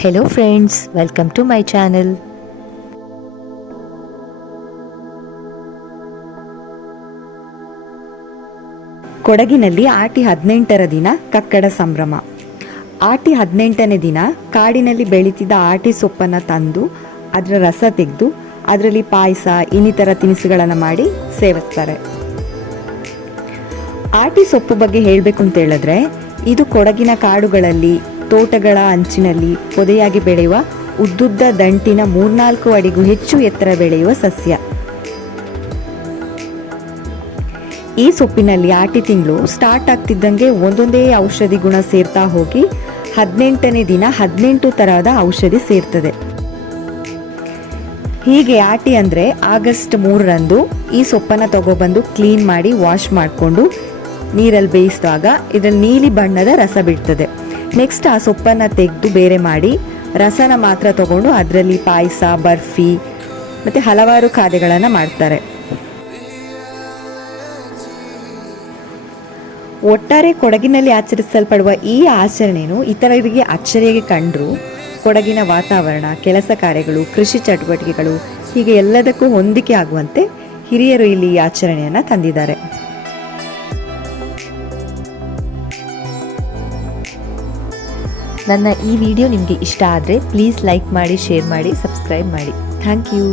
Hello friends welcome to my channel ಕೊಡಗಿನಲ್ಲಿ ಆಟಿ ಹದಿನೆಂಟರ ದಿನ ಕಕ್ಕಡ ಸಂಭ್ರಮ. ಆಟಿ ಹದಿನೆಂಟನೇ ದಿನ ಕಾಡಿನಲ್ಲಿ ಬೆಳೀತಿದ್ದ ಆಟಿ ಸೊಪ್ಪನ್ನು ತಂದು ಅದರ ರಸ ತೆಗೆದು ಅದರಲ್ಲಿ ಪಾಯಸ, ಇನ್ನಿತರ ತಿನಿಸುಗಳನ್ನು ಮಾಡಿ ಸೇವಿಸ್ತಾರೆ. ಆಟಿ ಸೊಪ್ಪು ಬಗ್ಗೆ ಹೇಳಬೇಕು ಅಂತ ಹೇಳಿದ್ರೆ, ಇದು ಕೊಡಗಿನ ಕಾಡುಗಳಲ್ಲಿ ತೋಟಗಳ ಅಂಚಿನಲ್ಲಿ ಪೊದೆಯಾಗಿ ಬೆಳೆಯುವ ಉದ್ದುದ್ದ ದಂಟಿನ ಮೂರ್ನಾಲ್ಕು ಅಡಿಗೂ ಹೆಚ್ಚು ಎತ್ತರ ಬೆಳೆಯುವ ಸಸ್ಯ. ಈ ಸೊಪ್ಪಿನಲ್ಲಿ ಆಟಿ ತಿಂಗಳು ಸ್ಟಾರ್ಟ್ ಆಗ್ತಿದ್ದಂಗೆ ಒಂದೊಂದೇ ಔಷಧಿ ಗುಣ ಸೇರ್ತಾ ಹೋಗಿ ಹದಿನೆಂಟನೇ ದಿನ ಹದಿನೆಂಟು ತರಹದ ಔಷಧಿ ಸೇರ್ತದೆ. ಹೀಗೆ ಆಟಿ ಅಂದರೆ ಆಗಸ್ಟ್ ಮೂರರಂದು ಈ ಸೊಪ್ಪನ್ನು ತಗೊಬಂದು ಕ್ಲೀನ್ ಮಾಡಿ ವಾಶ್ ಮಾಡಿಕೊಂಡು ನೀರಲ್ಲಿ ಬೇಯಿಸಿದಾಗ ಇದರಲ್ಲಿ ನೀಲಿ ಬಣ್ಣದ ರಸ ಬಿಡ್ತದೆ. ನೆಕ್ಸ್ಟ್ ಆ ಸೊಪ್ಪನ್ನು ತೆಗೆದು ಬೇರೆ ಮಾಡಿ, ರಸನ ಮಾತ್ರ ತಗೊಂಡು ಅದರಲ್ಲಿ ಪಾಯಸ, ಬರ್ಫಿ, ಮತ್ತು ಹಲವಾರು ಖಾದ್ಯಗಳನ್ನು ಮಾಡ್ತಾರೆ. ಒಟ್ಟಾರೆ ಕೊಡಗಿನಲ್ಲಿ ಆಚರಿಸಲ್ಪಡುವ ಈ ಆಚರಣೆಯನ್ನು ಇತರರಿಗೆ ಅಚ್ಚರಿಯಾಗಿ ಕಂಡರೂ ಕೊಡಗಿನ ವಾತಾವರಣ, ಕೆಲಸ ಕಾರ್ಯಗಳು, ಕೃಷಿ ಚಟುವಟಿಕೆಗಳು, ಹೀಗೆ ಎಲ್ಲದಕ್ಕೂ ಹೊಂದಿಕೆ ಆಗುವಂತೆ ಹಿರಿಯರು ಇಲ್ಲಿ ಆಚರಣೆಯನ್ನು ತಂದಿದ್ದಾರೆ. ನನ್ನ ಈ ವಿಡಿಯೋ ನಿಮಗೆ ಇಷ್ಟ ಆದರೆ ಪ್ಲೀಸ್ ಲೈಕ್ ಮಾಡಿ ಶೇರ್ ಮಾಡಿ ಸಬ್ಸ್ಕ್ರೈಬ್ ಮಾಡಿ. Thank you